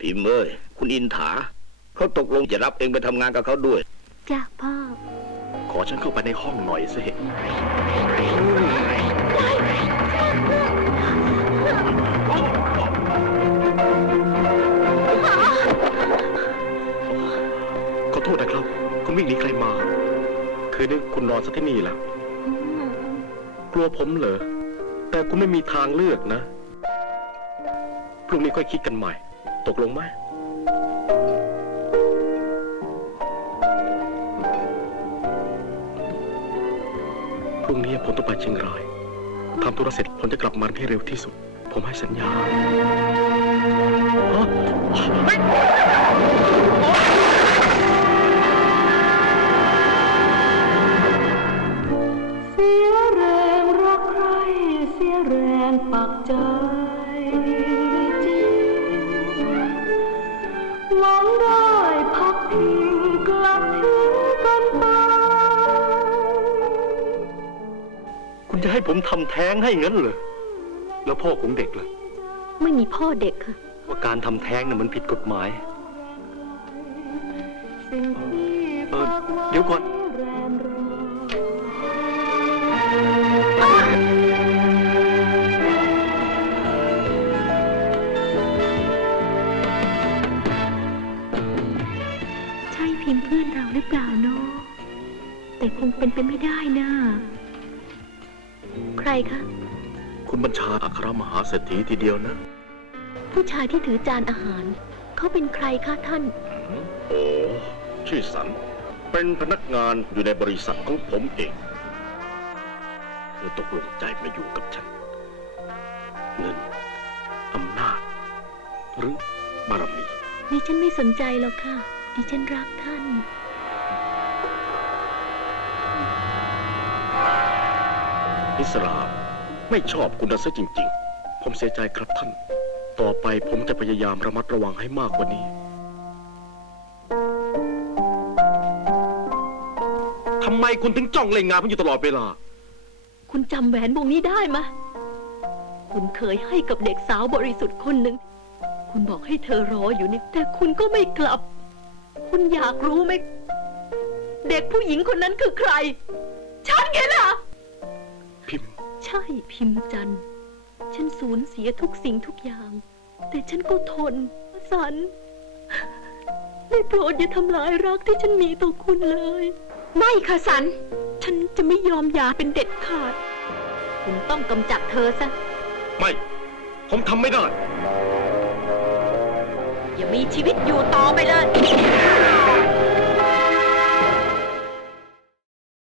พิมพ์เอ้ยคุณอินถาเขาตกลงจะรับเองไปทำงานกับเขาด้วยจ้ะพ่อขอฉันเข้าไปในห้องหน่อยสิขอโทษนะครับ คุณวิ่งหนีใครมาคืนนี้คุณนอนซะที่นี่ล่ะกลัวผมเหรอแต่คุณไม่มีทางเลือกนะพรุ่งนี้ค่อยคิดกันใหม่ตกลงไหมพรุ่งนี้ผมต้องไปเชียงรายทำธุระเสร็จผมจะกลับมาให้เร็วที่สุดผมให้สัญญาเสียแรงรักใครเสียแรงปักใจจริงหวังได้พักพิงกลับทิ้งกันไปคุณจะให้ผมทำแท้งให้งั้นเหรอแล้วพ่อของเด็กล่ะไม่มีพ่อเด็กค่ะว่าการทำแท้งน่ะมันผิดกฎหมายเดี๋ยวก่อนใช่พิมพ์เพื่อนเราหรือเปล่าเนาะแต่คงเป็นไปไม่ได้นะใครคะคุณบัญชาอัครมหาเศรษฐีทีเดียวนะผู้ชายที่ถือจานอาหารเขาเป็นใครคะท่านโอ้ชื่อสันเป็นพนักงานอยู่ในบริษัทของผมเองเธอตกลงใจมาอยู่กับฉันเงินอำนาจหรือบารมีดิฉันไม่สนใจหรอกค่ะดิฉันรักท่านอิสราไม่ชอบคุณซะจริงๆผมเสียใจครับท่านต่อไปผมจะพยายามระมัดระวังให้มากกว่านี้ทำไมคุณถึงจ้องเล็งงานผมอยู่ตลอดเวลาคุณจำแหวนวงนี้ได้ไหมคุณเคยให้กับเด็กสาวบริสุทธิ์คนหนึ่งคุณบอกให้เธอรออยู่นี่แต่คุณก็ไม่กลับคุณอยากรู้ไหมเด็กผู้หญิงคนนั้นคือใครฉันไงล่ะพิมพ์ใช่พิมพ์จันทร์ฉันสูญเสียทุกสิ่งทุกอย่างแต่ฉันก็ทนสันได้โปรดอย่าทำลายรักที่ฉันมีต่อคุณเลยไม่ค่ะสันฉันจะไม่ยอมหย่าเป็นเด็ดขาดคุณต้องกำจัดเธอซะไม่ผมทำไม่ได้อย่ามีชีวิตอยู่ต่อไปเลย